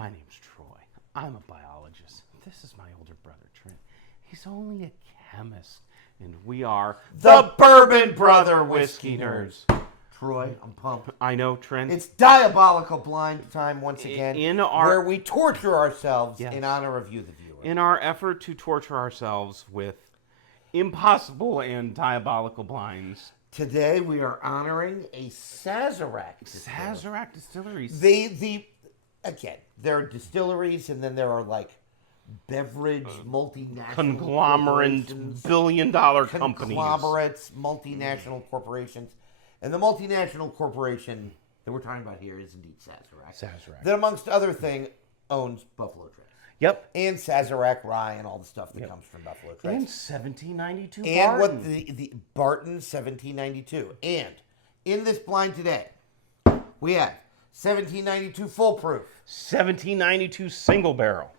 My name's Troy. I'm a biologist. This is my older brother, Trent. He's only a chemist. And we are the Bourbon Brother Whiskey Nerds. Troy, I'm pumped. I know, Trent. It's Diabolical Blind time once again, where we torture ourselves in honor of you, the viewer. In our effort to torture ourselves with impossible and diabolical blinds. Today we are honoring a Sazerac distillery. Sazerac distilleries. Again, there are distilleries, and then there are like beverage multinational conglomerate billion-dollar companies. Conglomerates, multinational corporations. And the multinational corporation that we're talking about here is indeed Sazerac. Sazerac. That, amongst other things, owns Buffalo Trace. Yep. And Sazerac rye and all the stuff that comes from Buffalo Trace. And 1792 and Barton. what the Barton 1792. And in this blind today, we have 1792 full proof, 1792 single barrel,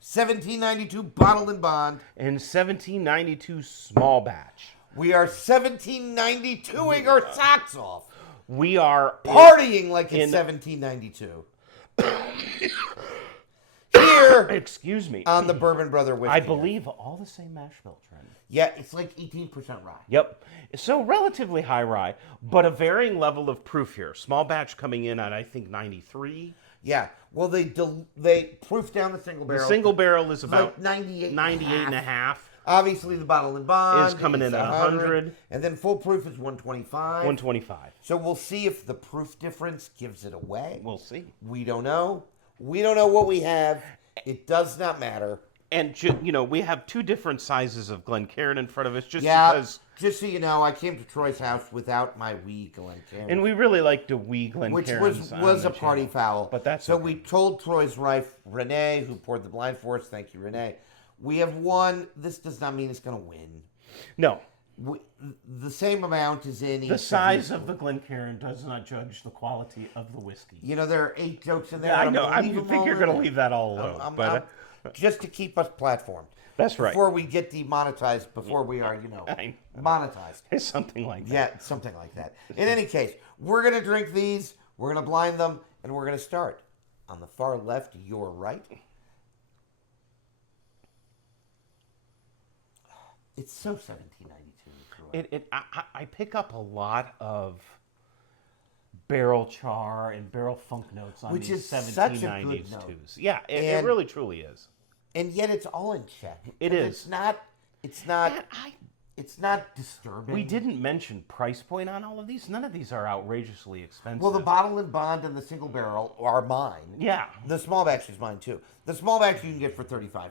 1792 bottle and bond, and 1792 small batch. We are 1792ing our socks off. We are partying like it's 1792. Here, excuse me, on the Bourbon Brother Whiskey. I believe all the same mash bill, Trent. Yeah, it's like 18% rye. Yep. So relatively high rye, but a varying level of proof here. Small batch coming in at, I think, 93. Yeah. Well, they proof down the single barrel. The single barrel is about like 98 and a half. Obviously, the bottle and bond is coming in at 100. And then full proof is 125. 125. So we'll see if the proof difference gives it away. We'll see. We don't know. We don't know what we have. It does not matter. And, we have two different sizes of Glencairn in front of us because... just so you know, I came to Troy's house without my wee Glencairn. And we really like the wee Glencairns. Which was a party foul. But that's so okay. We told Troy's wife, Renee, who poured the blind for us. Thank you, Renee. We have won. This does not mean it's going to win. No. The same amount is in each. The size of the Glencairn does not judge the quality of the whiskey. You know, there are 8 jokes in there. Yeah, I know. I think you're going to leave that all alone. Just to keep us platformed. That's right. Before we get demonetized, before we are, monetized. It's something like that. Yeah, something like that. In any case, we're going to drink these, we're going to blind them, and we're going to start on the far left, your right. It's so 1792. I pick up a lot of barrel char and barrel funk notes on these 1792s. Yeah, it really truly is. And yet it's all in check. It is. It's not disturbing. We didn't mention price point on all of these. None of these are outrageously expensive. Well, the bottle and bond and the single barrel are mine. Yeah. The small batch is mine too. The small batch you can get for $35,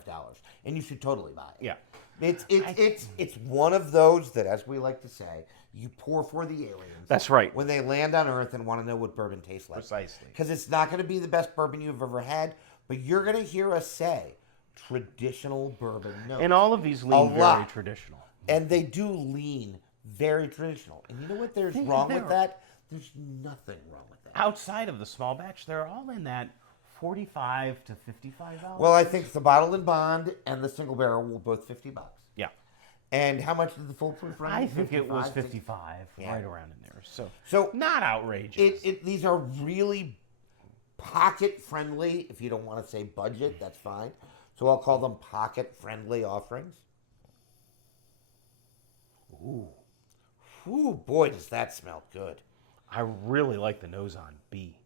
and you should totally buy it. Yeah. It's one of those that, as we like to say, you pour for the aliens. That's right. When they land on Earth and want to know what bourbon tastes like. Precisely. Because it's not going to be the best bourbon you've ever had, but you're going to hear us say traditional bourbon notes. And all of these lean very traditional. And they do lean very traditional. And you know what there's wrong with that? There's nothing wrong with that. Outside of the small batch, they're all in that $45 to $55. Well, I think the bottle and bond and the single barrel were both $50. Yeah. And how much did the full proof run? I think it was 55, right around in there. So not outrageous. These are really pocket friendly. If you don't want to say budget, that's fine. So I'll call them pocket friendly offerings. Ooh, boy, does that smell good. I really like the nose on B.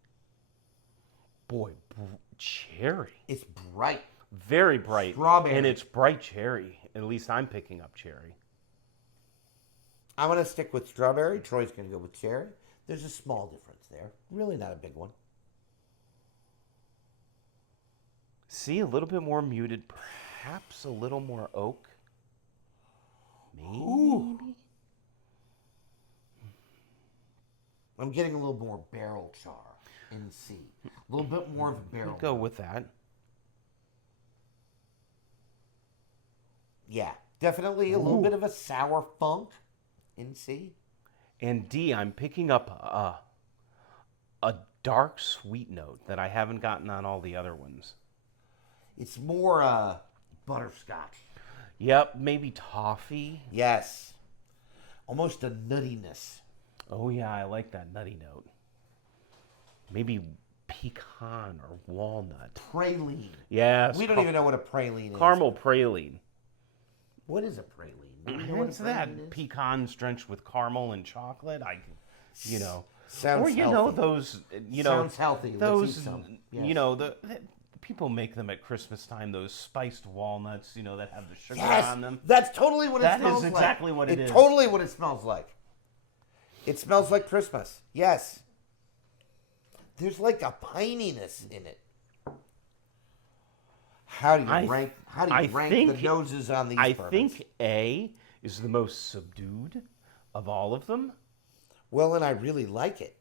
Boy, cherry. It's bright. Very bright. Strawberry. And it's bright cherry. At least I'm picking up cherry. I'm going to stick with strawberry. Troy's going to go with cherry. There's a small difference there. Really not a big one. See, a little bit more muted. Perhaps a little more oak. Maybe. Ooh. I'm getting a little more barrel char in C. A little bit more of a barrel. Go with that. Yeah, definitely a little bit of a sour funk in C. And D, I'm picking up a dark sweet note that I haven't gotten on all the other ones. It's more butterscotch. Yep, maybe toffee. Yes. Almost a nuttiness. Oh, yeah, I like that nutty note. Maybe pecan or walnut. Praline. Yes. We don't even know what a praline is. Caramel praline. What is a praline? Do we know What's that? Pecans drenched with caramel and chocolate. Sounds or healthy. those. Sounds healthy. Those. Let's eat some. Yes. The people make them at Christmas time. Those spiced walnuts. That have the sugar Yes, on them. that's totally what it smells like. That is exactly what it is. It's totally what it smells like. It smells like Christmas. Yes. There's like a pininess in it. How do you rank the noses on these bourbons? I think A is the most subdued of all of them. Well, and I really like it.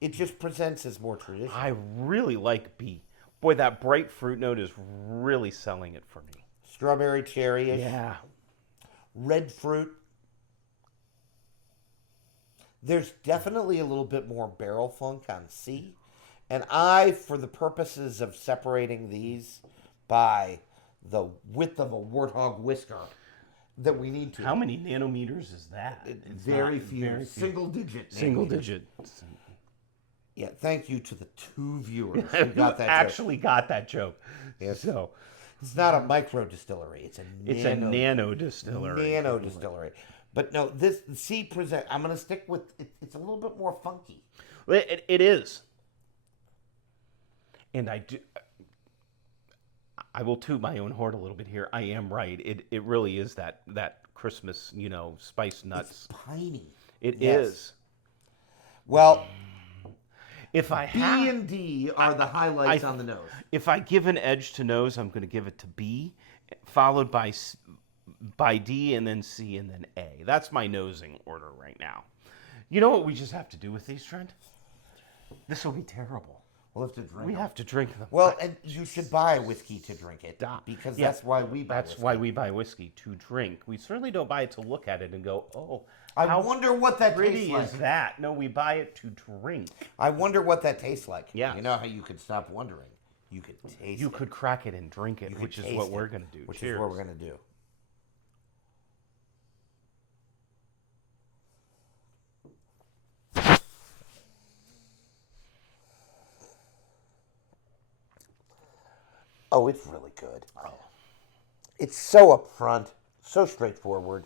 It just presents as more traditional. I really like B. Boy, that bright fruit note is really selling it for me. Strawberry, cherry-ish. Yeah. Red fruit. There's definitely a little bit more barrel funk on C. And for the purposes of separating these by the width of a warthog whisker, that we need to. How many nanometers is that? Very few. Single digit. Single digit. Yeah, thank you to the 2 viewers who got that actually got that joke. Yes. So it's not a micro distillery. It's a nano distillery. Nano distillery. But no, this C present. I'm going to stick with it. It's a little bit more funky. It is. And I will toot my own horn a little bit here. I am right. It really is that Christmas, spice nuts. It's piney. It is. Well, if I B and D are the highlights on the nose. If I give an edge to nose, I'm going to give it to B, followed by D, and then C, and then A. That's my nosing order right now. You know what we just have to do with these, Trent? This will be terrible. We'll have to drink. We have to drink them. Well, and you should buy whiskey to drink it because that's why we buy. That's why we buy whiskey to drink. We certainly don't buy it to look at it and go, "Oh, I wonder what that pretty tastes like." is that?" No, we buy it to drink. I wonder what that tastes like. Yeah. You know how you could stop wondering? You could taste it. You could crack it and drink it, which is what we're going to do. Which is what we're going to do. Oh, it's really good. Oh. It's so upfront, so straightforward.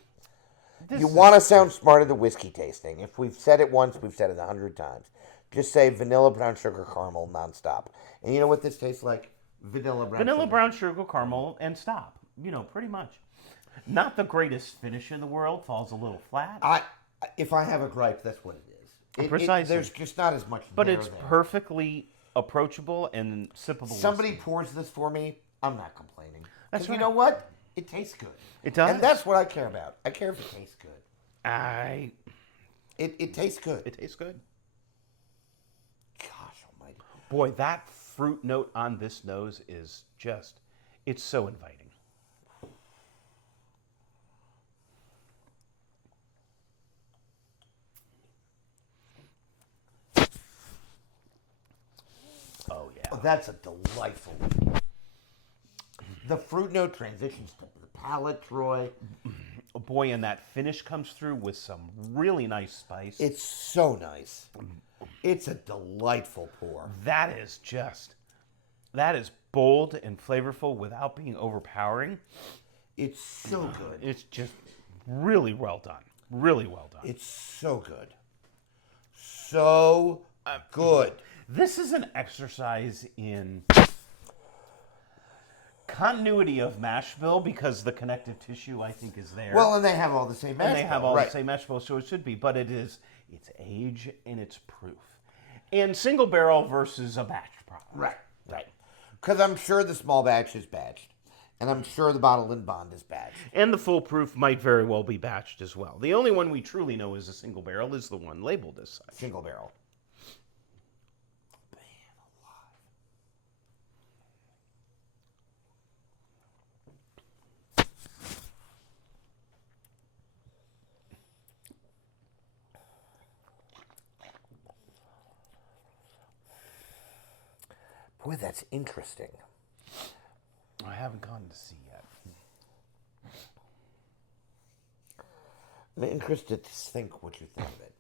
You want to sound smart at the whiskey tasting. If we've said it once, we've said it 100 times. Just say vanilla, brown sugar, caramel, nonstop. And you know what this tastes like? Vanilla, brown sugar, caramel, and stop. Pretty much. Not the greatest finish in the world. Falls a little flat. If I have a gripe, that's what it is. Precisely. There's just not as much. But it's perfectly approachable and sippable. Somebody whiskey. pours this for me, I'm not complaining. That's right. You know what? It tastes good. It does. And that's what I care about. I care if it tastes good. It tastes good. It tastes good. Gosh almighty. Boy, that fruit note on this nose is just, it's so inviting. Oh, yeah. Oh, that's a delightful. The fruit note transitions to the palate, Troy. Boy, and that finish comes through with some really nice spice. It's so nice. It's a delightful pour. That is bold and flavorful without being overpowering. It's so good. It's just really well done. Really well done. It's so good. So good. This is an exercise in continuity of mash bill because the connective tissue, I think, is there. Well, and they have all the same mash bill. And they have all the same mash bill, so it should be. But it's age and it's proof. And single barrel versus a batch problem. Right. Because I'm sure the small batch is batched. And I'm sure the bottle and bond is batched. And the full proof might very well be batched as well. The only one we truly know is a single barrel is the one labeled as such. Single barrel. Boy, that's interesting. I haven't gone to see yet. I'm interested to think what you think of it.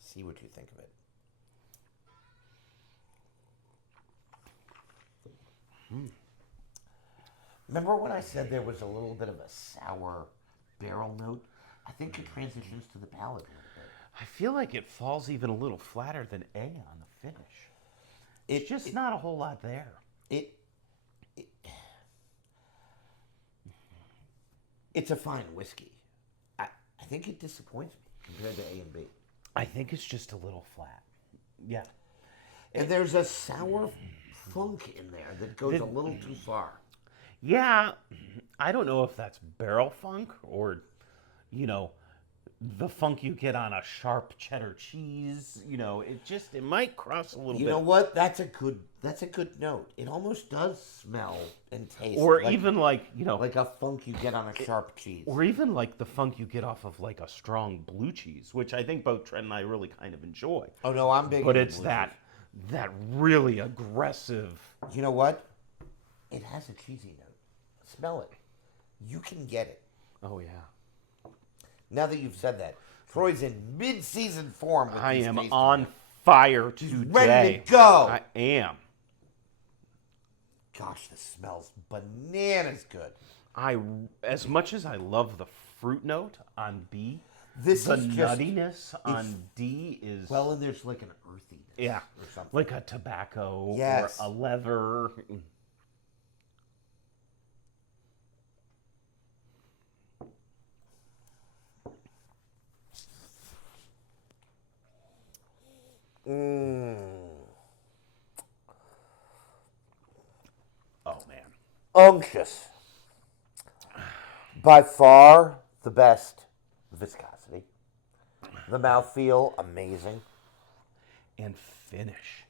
See what you think of it. Remember when I said there was a little bit of a sour barrel note? I think it transitions to the palate a little bit. I feel like it falls even a little flatter than A on the finish. It's just not a whole lot there. It's a fine whiskey. I think it disappoints me compared to A and B. I think it's just a little flat. Yeah. And there's a sour funk in there that goes a little too far. Yeah, I don't know if that's barrel funk or, the funk you get on a sharp cheddar cheese. It might cross a little bit. You know what? That's a good note. It almost does smell and taste. Or even like a funk you get on a sharp cheese. Or even like the funk you get off of like a strong blue cheese, which I think both Trent and I really kind of enjoy. Oh no, I'm big. But it's that really aggressive. You know what? It has a cheesy note. Smell it. You can get it. Oh yeah. Now that you've said that, Troy's in mid-season form. With I these am tastings. on fire today. Ready to go. I am. Gosh, this smells bananas good. As much as I love the fruit note on B, the nuttiness on D is and there's like an earthiness. Yeah, or something. like a tobacco Yes. or a leather. Oh man, Unctuous. By far the best viscosity. The mouthfeel, amazing. and finish.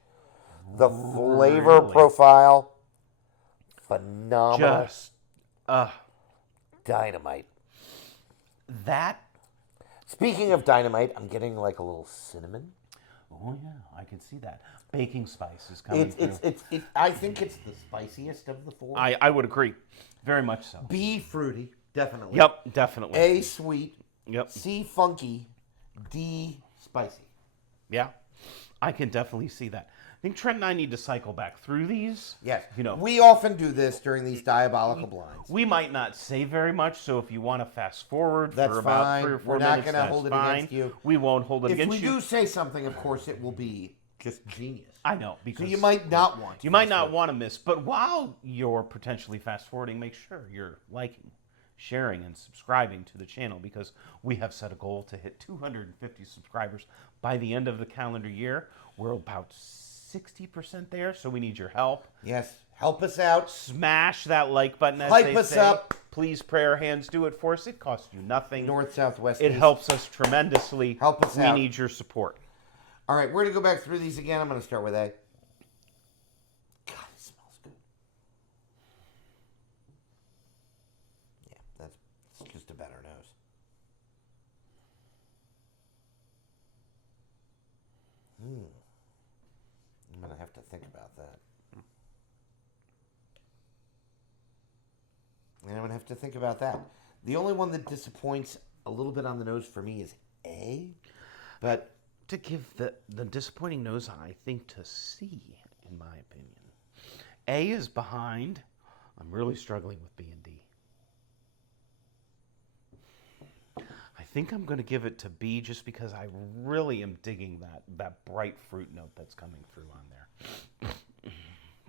The flavor profile, phenomenal. Just Dynamite. that. Speaking of dynamite, I'm getting like a little cinnamon. Oh yeah, I can see that. Baking spice is coming through. I think it's the spiciest of the four. I would agree, very much so. B, fruity, definitely. Yep, definitely. A, sweet. Yep. C, funky. D, spicy. Yeah, I can definitely see that. I think Trent and I need to cycle back through these. Yes. You know, We often do this during these diabolical blinds. we might not say very much, so if you want to fast forward That's for about fine. 3 or 4 We're not minutes, gonna that's hold it fine. against you. We won't hold it If against we you. do say something, of course, it will be just genius. I know, because So you might not want to. You might fast not forward. want to miss, but while you're potentially fast forwarding, make sure you're liking, sharing, and subscribing to the channel because we have set a goal to hit 250 subscribers by the end of the calendar year. We're about 60% there, so we need your help. Yes. Help us out. Smash that like button, as Hype they us say. up. Please, prayer hands, do it for us. It costs you nothing. North, south, west, It east. helps us tremendously. Help us we out. need your support. All right, we're going to go back through these again. I'm going to start with A. God, it smells good. Yeah, that's just a better nose. I'm going to have to think about that. And I'm going to have to think about that. The only one that disappoints a little bit on the nose for me is A. But To give the disappointing nose, I think, to C, in my opinion. A is behind. I'm really struggling with B and D. I think I'm going to give it to B just because I really am digging that bright fruit note that's coming through on there.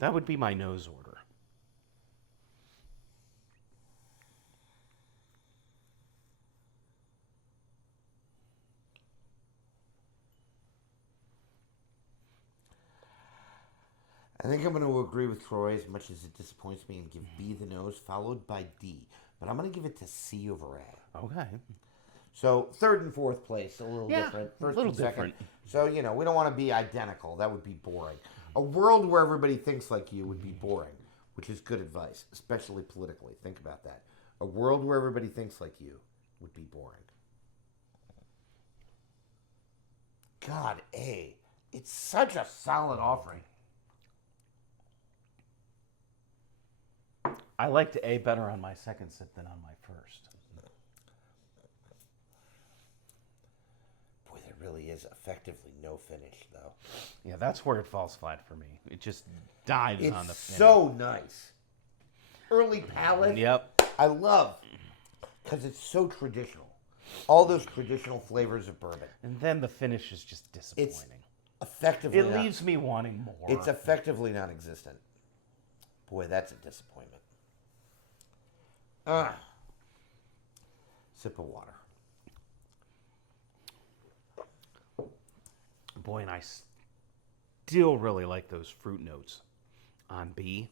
That would be my nose order. I think I'm going to agree with Troy as much as it disappoints me and give B the nose, followed by D. But I'm going to give it to C over A. Okay. So third and fourth place, a little Yeah, different. a First little and second. different. So, we don't want to be identical. That would be boring. A world where everybody thinks like you would be boring, which is good advice, especially politically. Think about that. A world where everybody thinks like you would be boring. God, A. It's such a solid offering. I liked A better on my second sip than on my first. Boy, there really is effectively no finish, though. Yeah, that's where it falls flat for me. It just dives on the It's finish. so nice. Early palate. Yep. I love because it's so traditional. All those traditional flavors of bourbon. And then the finish is just disappointing. Effectively, It leaves me wanting more. It's effectively non-existent. Boy, that's a disappointment. Sip of water. Boy, and I still really like those fruit notes on B.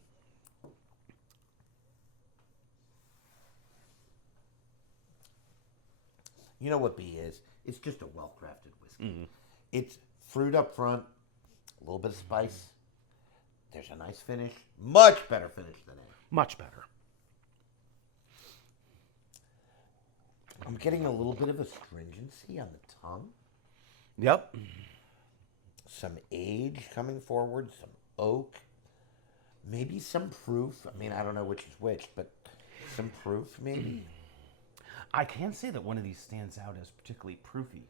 You know what B is? It's just a well-crafted whiskey. It's fruit up front, a little bit of spice. There's a nice finish. Much better finish than A. Much better. I'm getting a little bit of astringency on the tongue. Yep. Some age coming forward, some oak. Maybe some proof. I mean, I don't know which is which, but some proof maybe. I can say that one of these stands out as particularly proofy.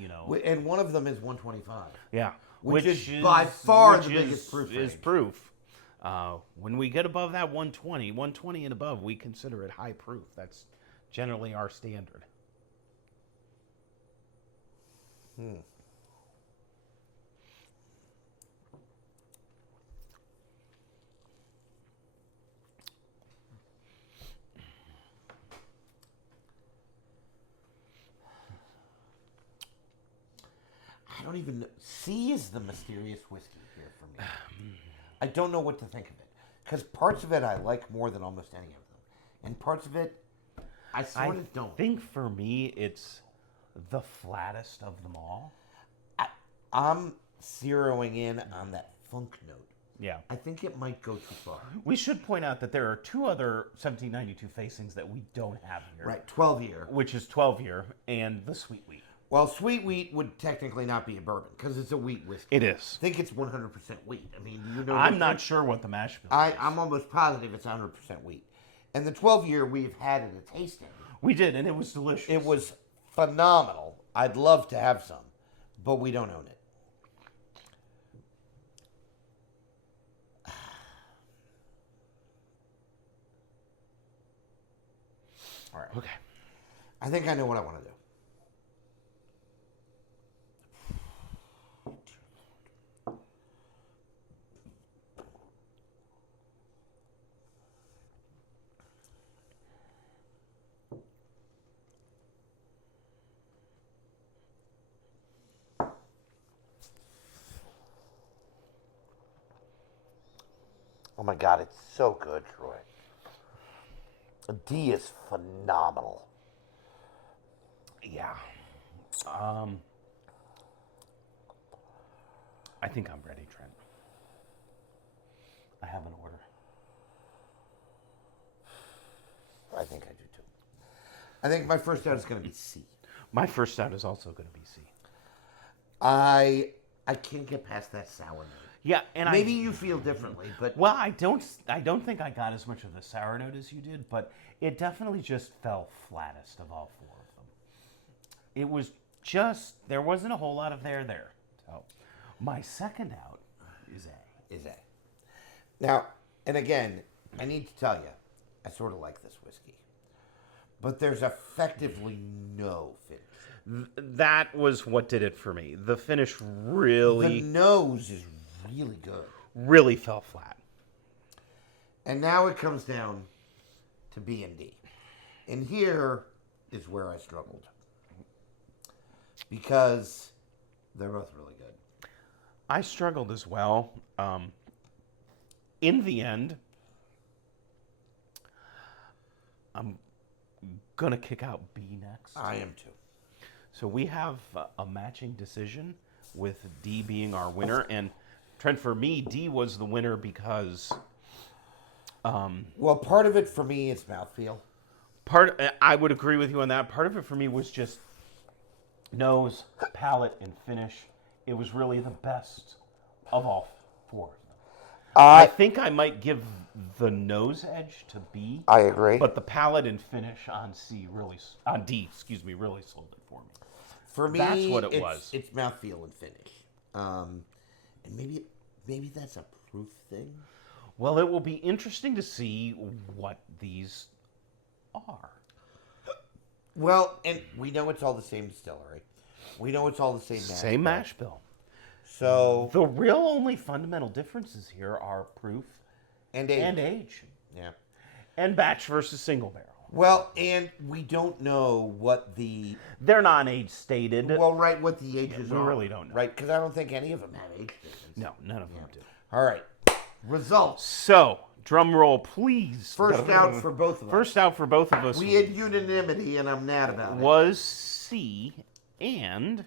You know. And one of them is 125. Yeah. Which is by far the biggest proof Is range. proof. When we get above that 120 and above, we consider it high proof. That's generally our standard. I don't even know. C is the mysterious whiskey here for me. I don't know what to think of it. Because parts of it I like more than almost any of them. And parts of it I sort of don't. I think for me, it's the flattest of them all. I'm zeroing in on that funk note. Yeah. I think it might go too far. We should point out that there are two other 1792 facings that we don't have here. Right, 12 year. Which is 12 year and the sweet wheat. Well, sweet wheat would technically not be a bourbon because it's a wheat whiskey. It is. I think it's 100% wheat. I mean, you know. I'm not sure what the mash bill is. I'm almost positive it's 100% wheat. And the 12 year we've had at a tasting. We did, and it was delicious. It was phenomenal. I'd love to have some, but we don't own it. All right. Okay. I think I know what I want to do. Oh my God, it's so good, Troy. D is phenomenal. Yeah. I think I'm ready, Trent. I have an order. I think I do too. I think my first out is going to be C. My first out is also going to be C. I can't get past that sour note. Yeah, and Maybe you feel differently, but well, I don't think I got as much of the sour note as you did, but it definitely just fell flattest of all four of them. It was just there wasn't a whole lot of there. So, my second out is A. is A. Now, and again, I need to tell you, I sort of like this whiskey, but there's effectively no finish. That was what did it for me. The finish really The nose is really good. really fell flat. And now it comes down to B and D. And here is where I struggled. Because they're both really good. I struggled as well. In the end, I'm going to kick out B next. I am too. So we have a matching decision with D being our winner. And Trent, for me, D was the winner because... Well, part of it for me is mouthfeel. I would agree with you on that. Part of it for me was just nose, palate, and finish. It was really the best of all four of them. I think I might give the nose edge to B. I agree. But the palate and finish on D, really sold it for me. For me, That's what it was. It's mouthfeel and finish. And maybe that's a proof thing. Well, it will be interesting to see what these are. Well, and we know it's all the same distillery. We know it's all the same Mash bill. So The real only fundamental differences here are proof and age. and age. Yeah. And batch versus single barrel. Well, and we don't know what They're not age stated. what the ages are. We really don't know. Right, because I don't think any of them have age difference. No, none of them do. All right. Results. So, drum roll, please. First out for both of us. First out for both of us We had unanimity, and I'm mad about it. was C, and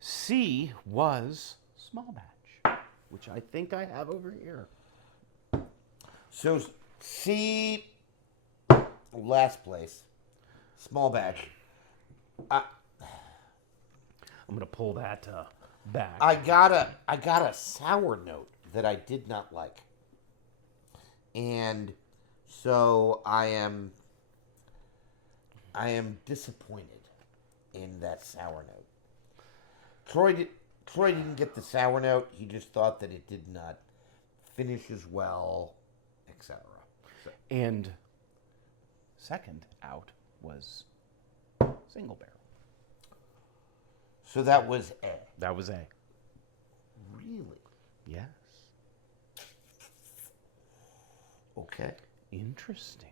C was small batch, which I think I have over here. So C, last place, small batch. I'm gonna pull that back. I got a sour note that I did not like, and so I am disappointed in that sour note. Troy didn't get the sour note. He just thought that it did not finish as well, etc. So, And second out was single barrel. so that was A. That was A. Really? Yes. Okay. Interesting.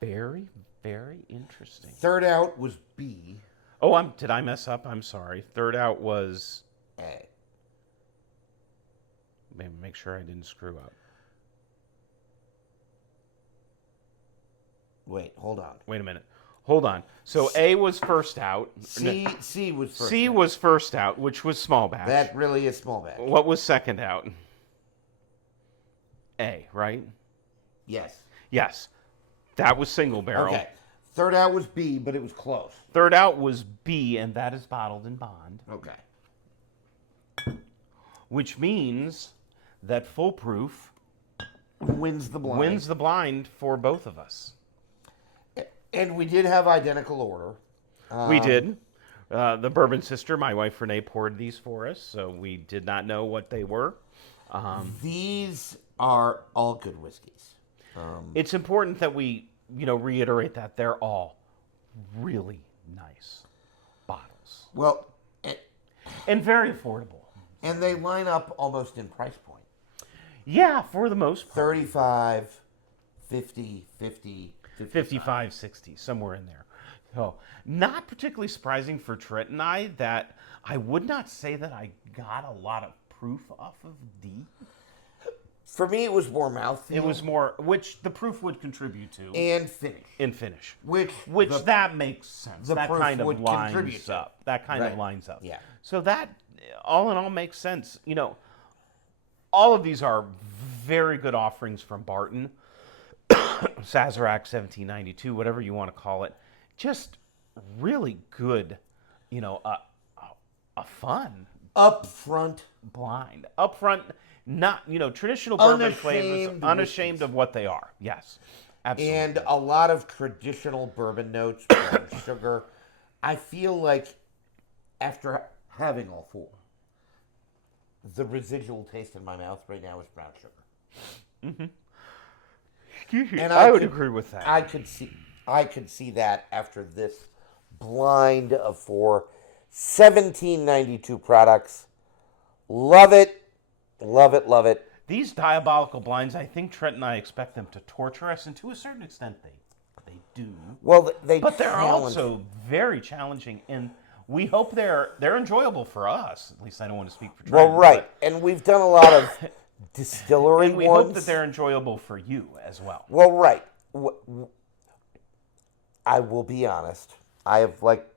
Very, very interesting. Third out was B. Oh, did I mess up? I'm sorry. Third out was A. maybe make sure I didn't screw up. Wait, hold on. Wait a minute. Hold on. So A was first out. C was first. C out. was first out, which was small batch. That really is small batch. What was second out? A, right? Yes. Yes. That was single barrel. Okay. Third out was B, but it was close. Third out was B, and that is bottled in bond, Okay. which means that full proof Wins the blind. wins the blind for both of us. And we did have identical order. We did. The Bourbon Sister, my wife Renee, poured these for us, so we did not know what they were. These are all good whiskeys. It's important that we, reiterate that they're all really nice bottles Well, and very affordable. and they line up almost in price point. Yeah, for the most part. 35, 50, 50, 55, 60, somewhere in there. So, not particularly surprising for Trent and I that I would not say that I got a lot of proof off of D. For me, it was more mouthfeel. It was more, which the proof would contribute to and finish. in finish. Which That makes sense. the That proof kind of would contribute lines to. up. That kind of Right. lines up. Yeah. So that, all in all, makes sense. All of these are very good offerings from Barton. Sazerac 1792, whatever you want to call it. Just really good, a fun upfront. blind. Up front, not, traditional bourbon flavors, Unashamed unashamed whiskeys. of what they are. Yes. Absolutely. And a lot of traditional bourbon notes, brown sugar. I feel like after having all four, the residual taste in my mouth right now is brown sugar. And I would agree with that. I could see that after this blind of four 1792 products. Love it, love it, love it. These diabolical blinds, I think Trent and I expect them to torture us, and to a certain extent they do. Well, But they're challenge- also very challenging, and we hope they're enjoyable for us. At least I don't want to speak for Trent. well, right, and we've done a lot of distillery And we ones. hope that they're enjoyable for you as well. Well, right. I will be honest. I have like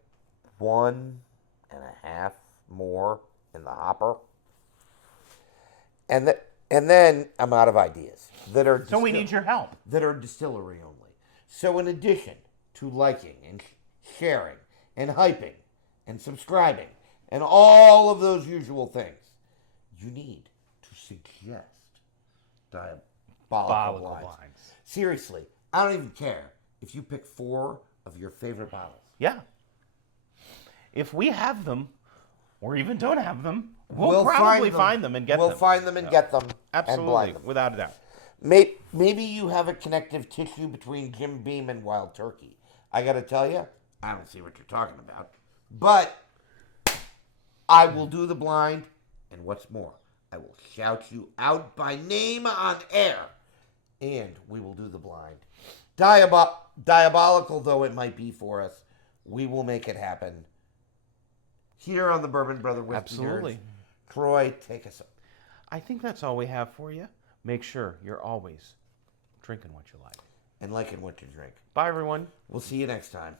1.5 more in the hopper, and then I'm out of ideas that are. So we need your help. that are distillery only. So in addition to liking and sharing and hyping and subscribing and all of those usual things, you need to suggest diabolical Diabolical blinds. blinds. Seriously, I don't even care if you pick 4 of your favorite bottles. Yeah. If we have them, or even don't have them, we'll probably find them and get them. We'll find them and get them. Absolutely, and blind them. without a doubt. Maybe you have a connective tissue between Jim Beam and Wild Turkey. I got to tell you, I don't see what you're talking about. But I will do the blind, and what's more, I will shout you out by name on air, and we will do the blind. Diabolical though it might be for us, we will make it happen. Here on the Bourbon Brother Whiskey Absolutely. Nerds. Troy, take us up. I think that's all we have for you. Make sure you're always drinking what you like. And liking what you drink. Bye, everyone. We'll see you next time.